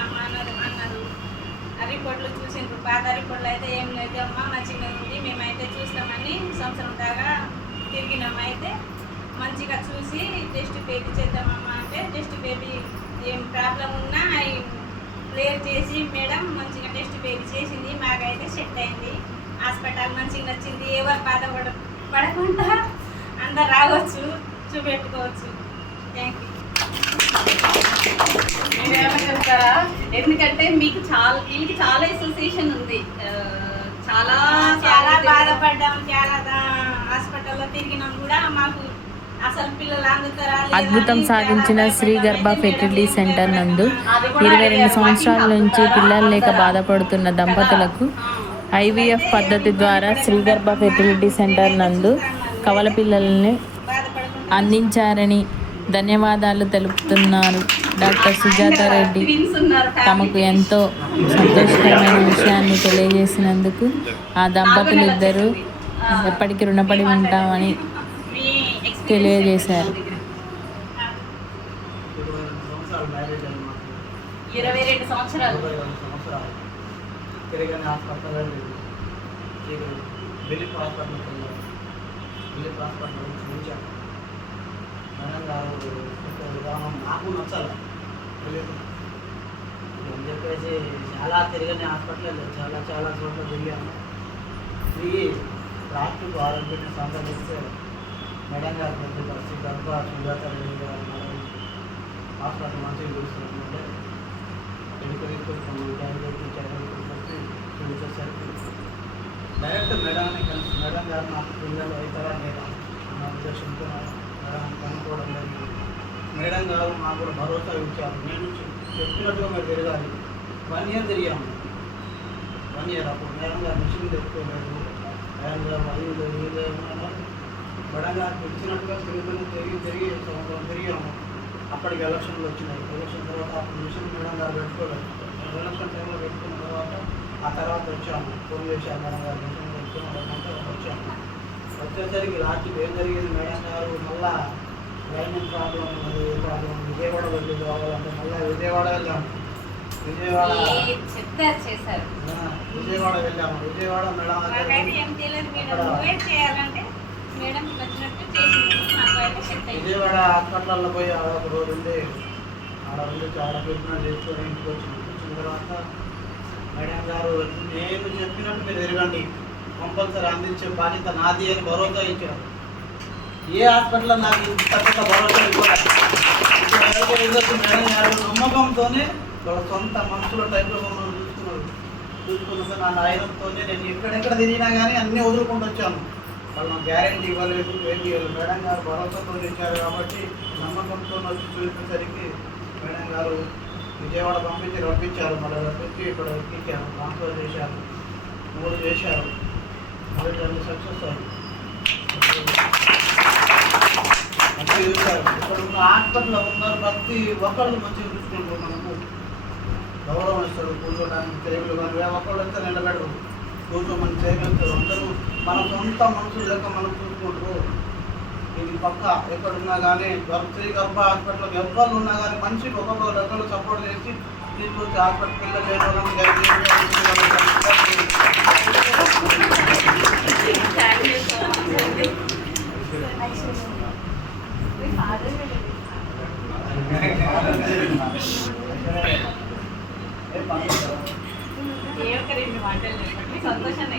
అన్నారు అన్నారు ఆ రిపోర్ట్లు చూసిండ్రు. పాత రిపోర్ట్లు అయితే ఏం లేదు అమ్మా మంచిగా ఉంది. మేమైతే చూస్తామని సంవత్సరం దాకా తిరిగినాం అయితే. మంచిగా చూసి టెస్ట్ పేపీ చేద్దామమ్మా అంటే టెస్ట్ పేపీ ఏం ప్రాబ్లం ఉన్నా అవి క్లియర్ చేసి మేడం మంచిగా టెస్ట్ పేపీ చేసింది. మాకైతే సెట్ అయింది. హాస్పిటల్ మంచిగా నచ్చింది. ఎవరు బాధపడ పడకుండా అందరు రావచ్చు చూపెట్టుకోవచ్చు. థ్యాంక్ యూ ఎందుకంటే మీకు చాలా వీళ్ళకి చాలా అసోసియేషన్ ఉంది చాలా చాలా బాధపడ్డాం చాలా హాస్పిటల్లో తిరిగినాం కూడా మాకు అసలు పిల్లలు అందుతారా లేదా అద్భుతం సాధించిన శ్రీ గర్భ. ఫెర్టిలిటీ సెంటర్ నందు ఇరవై రెండు. సంవత్సరాల నుంచి? పిల్లలు లేక? బాధపడుతున్న దంపతులకు ఐవీఎఫ్ పద్ధతి ద్వారా శ్రీ గర్భ ఫెర్టిలిటీ సెంటర్ నందు కవల పిల్లల్ని అందించారని ధన్యవాదాలు తెలుపుతున్నారు డాక్టర్ సుజాత రెడ్డి తమకు. ఎంతో సంతోషకరమైన విషయాన్ని తెలియజేసినందుకు ఆ దంపతులు ఇద్దరు ఎప్పటికీ రుణపడి ఉంటామని తెలియజేశారు. ఇరవై రెండు సంవత్సరాలు తిరగని హాస్పిటల్ హాస్పిటల్ విధానం నాకు నచ్చాలి బిలిప్ అని చెప్పేసి చాలా తిరగని హాస్పిటల్ చాలా చాలా చోట్ల తిరిగాను తిరిగి డాక్టర్ ఆరోగ్యాన్ని సంప్రదిస్తే మేడం గారు పెద్ద పరిస్థితి తప్ప సుజాత రెడ్డి గారు మేడం హాస్పిటల్ మంచిగా చూస్తున్నట్టే ఎన్నికలు కొన్ని క్యాండిడేట్ చెప్పి చూసేసరికి డైరెక్ట్ మేడాన్ని కలిసి మేడం గారు నాకు పిల్లలు అవుతారా లేదా? అన్న ఉద్దేశంతో మేడం కనుక్కోవడం జరిగింది. మేడం గారు మాకు కూడా భరోసా ఇచ్చారు. నేను చెప్పినట్టుగా మీరు తిరగాలి. వన్ ఇయర్ తిరిగాము. వన్ ఇయర్ అప్పుడు మేడం గారు మిషన్ తెచ్చుకోలేదు. మేడం గారు అది లేదు ఇది మేడం గారు పిలిచినట్టుగా తిరిగి తిరిగి తిరిగి సంవత్సరం తిరిగాము. అప్పటికి ఎలక్షన్లు వచ్చినాయి. ఎలక్షన్ తర్వాత అప్పుడు మిషన్ మేడం గారు పెట్టుకోలేదు. ఎలక్షన్ టైంలో పెట్టుకున్న తర్వాత ఆ తర్వాత వచ్చాము. ఫోన్ చేశాను మేడం గారు మిషన్ పెట్టుకున్నారంటే వచ్చాము. వచ్చేసరికి లాస్ట్కి ఏం జరిగింది? మేడం గారు మళ్ళా డ్రైనేజ్ ప్రాబ్లం ఏ ప్రాబ్లం విజయవాడ వెళ్ళి కావాలంటే మళ్ళీ విజయవాడ వెళ్ళాము విజయవాడ చెప్తారు చేశారు. విజయవాడ వెళ్ళాము. విజయవాడ మేడం విజయవాడ హాస్పిటల్లో పోయి ఒక రోజు ఉండి ఆడ ఉండి చాలా ట్రీట్మెంట్ చేసుకొని ఇంటికి వచ్చిన. వచ్చిన తర్వాత మేడం గారు నేను చెప్పినట్టు మీరు తిరగండి కంపల్సరీ అందించే బాధ్యత నాది అని భరోసా ఇచ్చారు. ఏ హాస్పిటల్లో నాకు ఇంత పెద్ద భరోసా మేడం గారు నమ్మకంతోనే వాళ్ళ సొంత మనుషుల టైంలో మమ్మల్ని చూసుకున్నారు చూసుకున్న నా నాయనంతోనే నేను ఎక్కడెక్కడ తిరిగినా కానీ అన్నీ వదులుకుంటూ వచ్చాను. వాళ్ళు నాకు గ్యారెంటీ ఇవ్వలేదు ఏమి ఇవ్వలేదు. మేడం గారు భరోసాతో ఇచ్చారు కాబట్టి నమ్మకంతో వచ్చి చూసేసరికి మేడం గారు విజయవాడ పంపించి రప్పించారు. మళ్ళీ రప్పించి ఇక్కడ ఎక్కించారు ట్రాన్స్ఫర్ చేశారు మూడు చేశారు. సక్సెస్ ఇక్కడ ఉన్న హాస్పిటల్లో ఉన్నారు ప్రతి ఒక్కళ్ళు మంచిగా చూసుకుంటారు మనకు గౌరవం ఇస్తారు కూర్చోడానికి టేబుల్ కానీ ఏ ఒక్కళ్ళు వస్తే నిలబెడరు కూర్చోమని చేయగలుగుతారు అందరూ మన సొంత మనుషులు లెక్క మనం చూసుకుంటారు ఇది పక్క ఎక్కడున్నా కానీ స్త్రీ గర్భ హాస్పిటల్లో ఎవరు ఉన్నా కానీ మనిషికి ఒక్కొక్క లెక్కలు సపోర్ట్ చేసి తీసుకొచ్చి హాస్పిటల్ పిల్లలు ఏ పని ఒక్క రెండు మాటలు చెప్పండి. సంతోషాన్ని